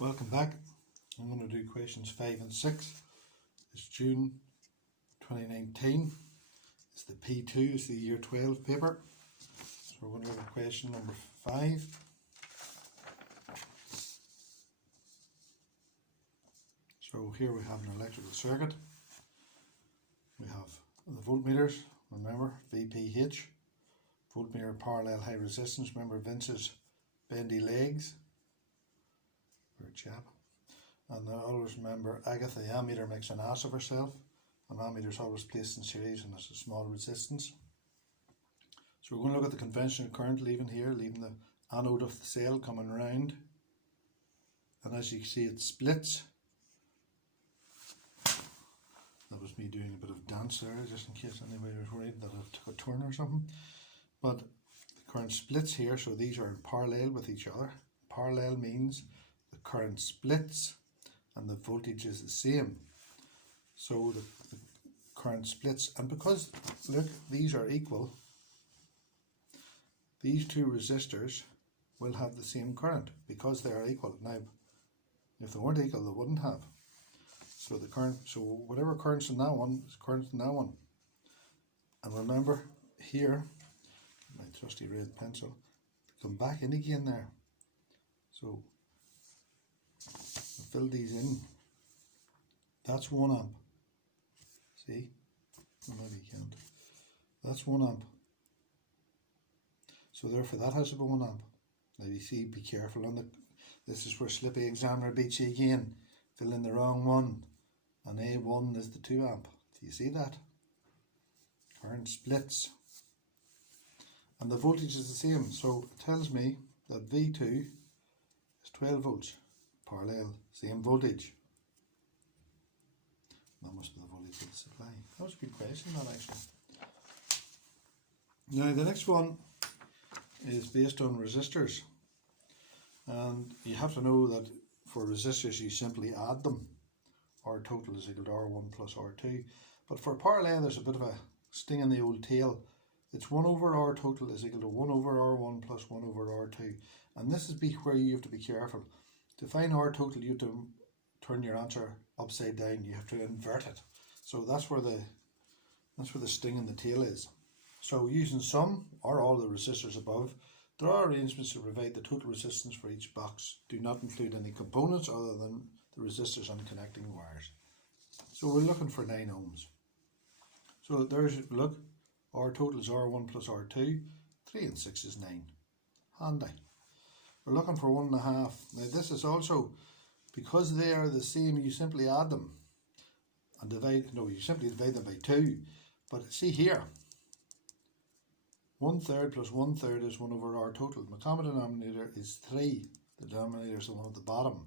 Welcome back. I'm going to do questions 5 and 6. It's June 2019. It's the P2, it's the year 12 paper. So we're going to look at question number 5. So here we have an electrical circuit. We have the voltmeters, remember, VPH. Voltmeter parallel high resistance, remember Vince's bendy legs. Good chap. And always remember Agatha, the ammeter makes an ass of herself. An ammeter is always placed in series and has a small resistance. So we're going to look at the conventional current leaving here, leaving the anode of the cell coming round. And as you can see, it splits. That was me doing a bit of dance there, just in case anybody was worried that I took a turn or something. But the current splits here, so these are in parallel with each other. Parallel means the current splits and the voltage is the same. So the current splits, and because, look, these are equal, these two resistors will have the same current because they are equal. Now, if they weren't equal, they wouldn't have. So the current, so whatever current's in that one is current in that one. And remember here, my trusty red pencil, come back in again there. So fill these in. That's 1 amp. See? Maybe you can't. That's 1 amp. So therefore that has to be 1 amp. Now you see, be careful on the, this is where Slippy Examiner beats you again. Fill in the wrong one. And A1 is the 2 amp. Do you see that? Current splits. And the voltage is the same. So it tells me that V2 is 12 volts. Parallel, same voltage. That must be the voltage of the supply. That was a good question, that actually. Now the next one is based on resistors. And you have to know that for resistors you simply add them. R total is equal to R1 plus R2. But for parallel there's a bit of a sting in the old tail. It's 1 over R total is equal to 1 over R1 plus 1 over R2. And this is where you have to be careful. To find R total you have to turn your answer upside down. You have to invert it. So that's where the sting in the tail is. So using some or all the resistors above, there are arrangements to provide the total resistance for each box. Do not include any components other than the resistors and connecting wires. So we're looking for 9 ohms. So there's, look, R total is R1 plus R2, 3 and 6 is 9. Handy. We're looking for 1.5. Now this is also, because they are the same, you simply add them and divide, no, you simply divide them by 2. But see here, 1/3 plus 1/3 is 1 over R total. The common denominator is 3. The denominator is the one at the bottom.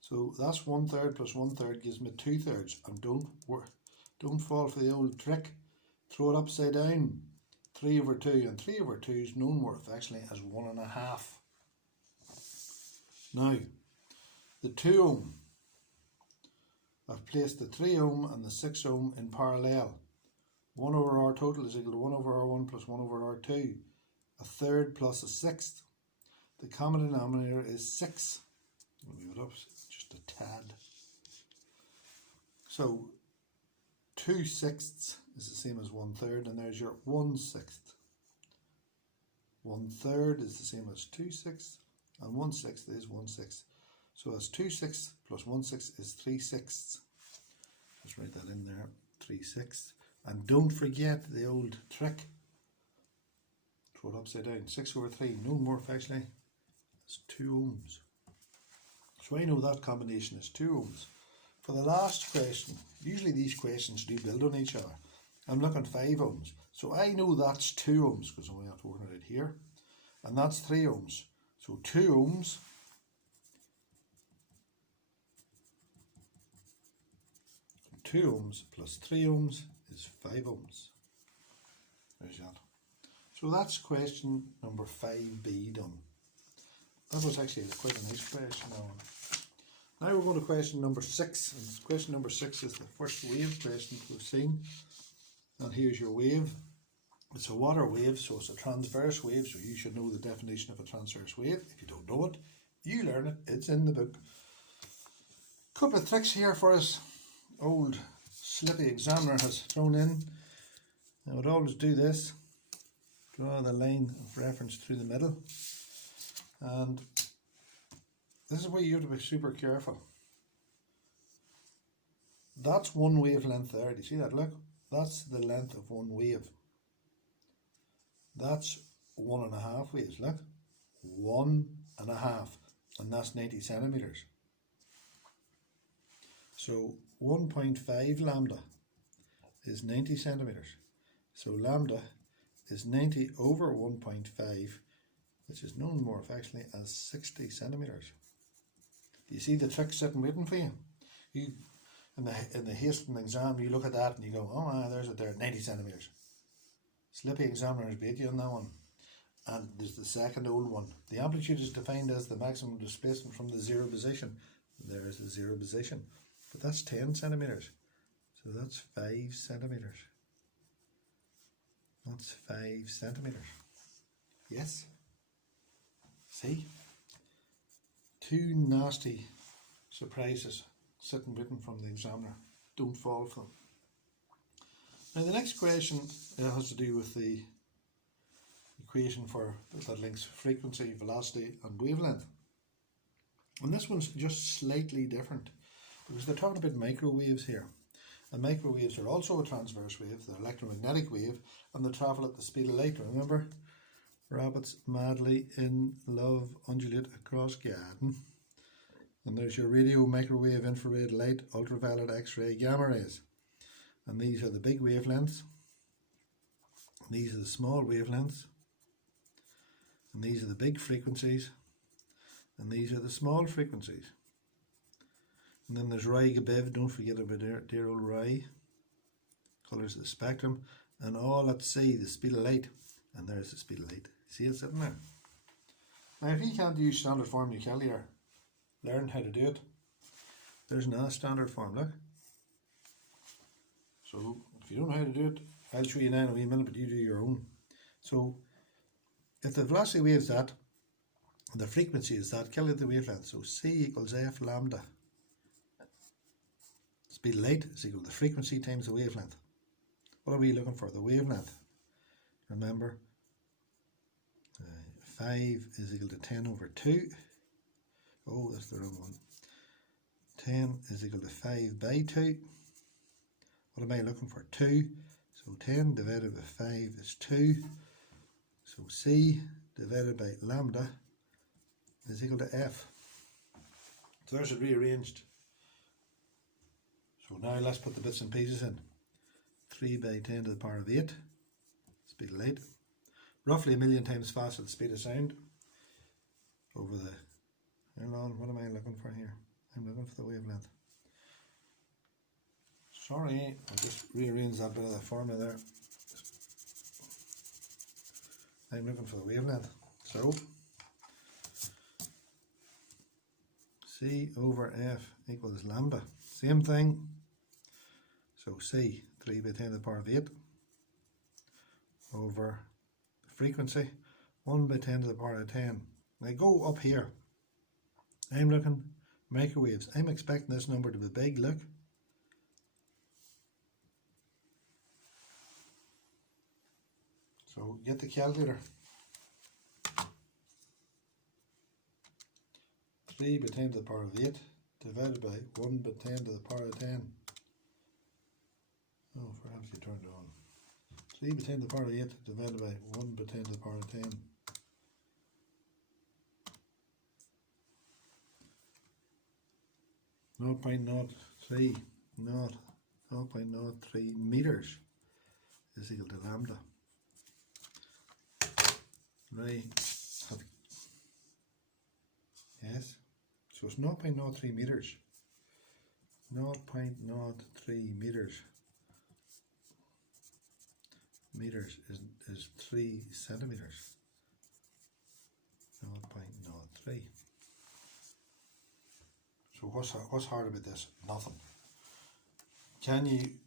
So that's 1/3 plus 1/3 gives me 2/3. And don't fall for the old trick. Throw it upside down. 3 over 2, and 3 over 2 is known more affectionately as 1.5. Now, the 2 ohm. I've placed the 3 ohm and the 6 ohm in parallel. 1 over R total is equal to 1 over R1 plus 1 over R2. 1/3 plus 1/6. The common denominator is 6. Let me move it up just a tad. So 2/6 is the same as 1/3, and there's your 1/6. 1/3 is the same as 2/6, and 1/6 is 1/6. So that's 2/6 plus 1/6 is 3/6. Let's write that in there, 3/6. And don't forget the old trick. Throw it upside down. 6 over 3, no more affectionately, it's 2 ohms. So I know that combination is 2 ohms. For the last question, usually these questions do build on each other. I'm looking 5 ohms. So I know that's 2 ohms because I only have to work it out here. And that's 3 ohms. So 2 ohms plus 3 ohms is 5 ohms. There's that. So that's question number 5B done. That was actually quite a nice question. Now we're going to question number 6. And question number 6 is the first wave question we've seen. And here's your wave. It's a water wave, so it's a transverse wave, so you should know the definition of a transverse wave. If you don't know it, you learn it. It's in the book. Couple of tricks here for us. Old slippy examiner has thrown in. I would always do this. Draw the line of reference through the middle. And this is where you have to be super careful. That's one wavelength there. Do you see that? Look, that's the length of one wave. That's 1.5 waves. Look, 1.5, and that's 90 centimeters. So 1.5 lambda is 90 centimeters. So lambda is 90 over 1.5, which is known more affectionately as 60 centimeters. Do you see the trick sitting waiting for you? In the Hastings exam, you look at that and you go, oh, there's it there, 90 centimeters. Slippy examiners beat you on that one. And there's the second old one. The amplitude is defined as the maximum displacement from the zero position. There's the zero position. But that's 10 centimeters. So that's 5 centimeters. That's 5 centimeters. Yes. See? Two nasty surprises sitting written from the examiner. Don't fall for them. Now the next question has to do with the equation that links frequency, velocity and wavelength. And this one's just slightly different because they're talking about microwaves here. And microwaves are also a transverse wave, they're electromagnetic wave, and they travel at the speed of light. Remember? Rabbits madly in love undulate across garden. And there's your radio, microwave, infrared light, ultraviolet, X-ray, gamma rays. And these are the big wavelengths. These are the small wavelengths. And these are the big frequencies. And these are the small frequencies. And then there's Rai Gabiv, don't forget about dear old Rai. Colours of the spectrum. And all at sea, the speed of light. And there's the speed of light. See it sitting there? Now if you can't use standard form calculator, learn how to do it. There's another standard form, look. So if you don't know how to do it, I'll show you now in a wee minute, but you do your own. So if the velocity wave is that, the frequency is that, calculate the wavelength. So C equals F lambda. Speed of light is equal to the frequency times the wavelength. What are we looking for? The wavelength. Remember, 5 is equal to 10 over 2. Oh, that's the wrong one. 10 is equal to 5 by 2. What am I looking for? 2. So 10 divided by 5 is 2. So C divided by lambda is equal to F. So there's it rearranged. So now let's put the bits and pieces in. 3 by 10 to the power of 8. Speed of light. Roughly 1,000,000 times faster than the speed of sound. Over the... Hold on, what am I looking for here? I'm looking for the wavelength. Sorry, I'll just rearrange that bit of the formula there. I'm looking for the wavelength. So, C over F equals lambda. Same thing. So C, 3 by 10 to the power of 8 over the frequency, 1 by 10 to the power of 10. Now go up here. I'm looking microwaves. I'm expecting this number to be big, look. So get the calculator. 3 by 10 to the power of 8 divided by 1 by 10 to the power of 10. Oh, perhaps you turned it on. 3 by 10 to the power of 8 divided by 1 by 10 to the power of 10. No 0.03 meters is equal to lambda. Right. Yes. So it's 0.03 meters. 0.03 meters. Meters is 3 centimeters. 0.03. So what's hard about this? Nothing. Can you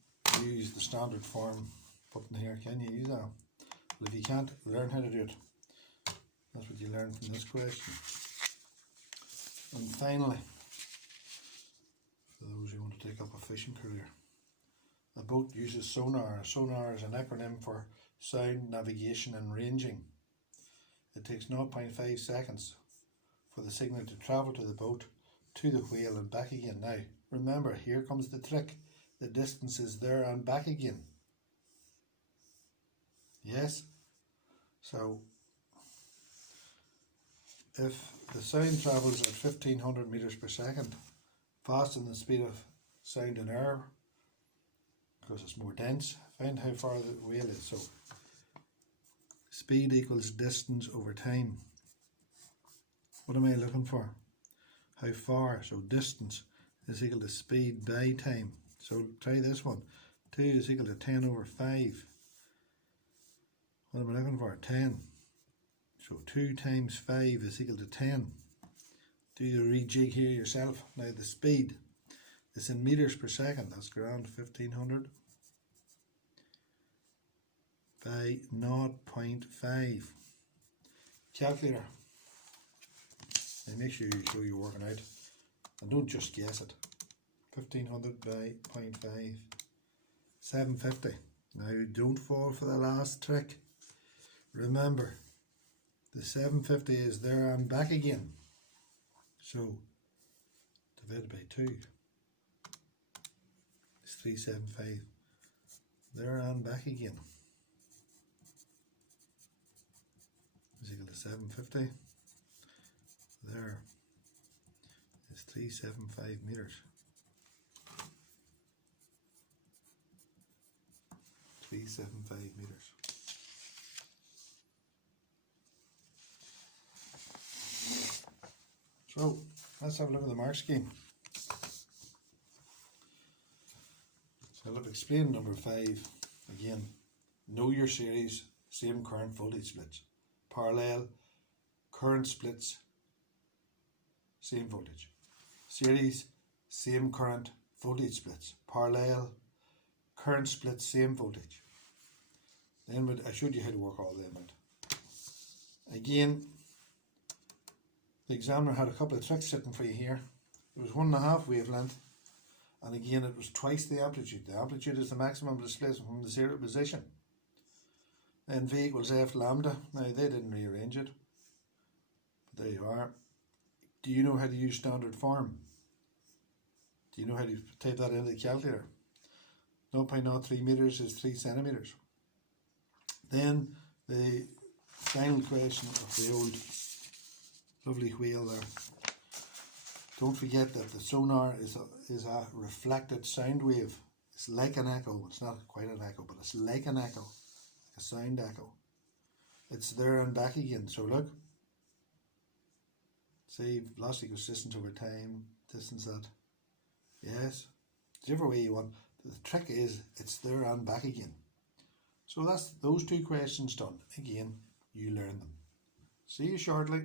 use the standard form button here? Can you use that? Well, if you can't, learn how to do it. That's what you learn from this question. And finally, to take up a fishing career. The boat uses sonar. Sonar is an acronym for sound, navigation and ranging. It takes 0.5 seconds for the signal to travel to the boat, to the whale and back again. Now, remember, here comes the trick. The distance is there and back again. Yes? So, if the sound travels at 1500 meters per second, faster than the speed of sound in air, because it's more dense, find how far the whale is. So, speed equals distance over time. What am I looking for? How far? So distance is equal to speed by time. So try this one. 2 is equal to 10 over 5. What am I looking for? 10. So 2 times 5 is equal to 10. Do the rejig here yourself. Now the speed is in meters per second. That's grand. 1500 by 0.5. Calculator. And make sure you show you're working out. And don't just guess it. 1500 by 0.5. 750. Now don't fall for the last trick. Remember, the 750 is there and back again. So, divided by 2 is 375. There and back again is equal to 750. There is 375 meters. 375 meters. So let's have a look at the mark scheme. So look, explain number 5 again. Know your series, same current voltage splits. Parallel, current splits, same voltage. Series, same current, voltage splits. Parallel, current splits, same voltage. Then I showed you how to work all them out. Again, the examiner had a couple of tricks sitting for you here. It was 1.5 wavelength, and again it was twice the amplitude. The amplitude is the maximum displacement from the zero position. Then V equals F lambda. Now they didn't rearrange it, but there you are. Do you know how to use standard form? Do you know how to type that into the calculator? 0.03 meters is 3 centimeters. Then the final question of the old lovely whale there. Don't forget that the sonar is a reflected sound wave. It's like an echo. It's not quite an echo, but it's like an echo, like a sound echo. It's there and back again. So look. Say velocity equals distance over time, distance that. Yes, whichever way you want. The trick is it's there and back again. So that's those 2 questions done. Again, you learn them. See you shortly.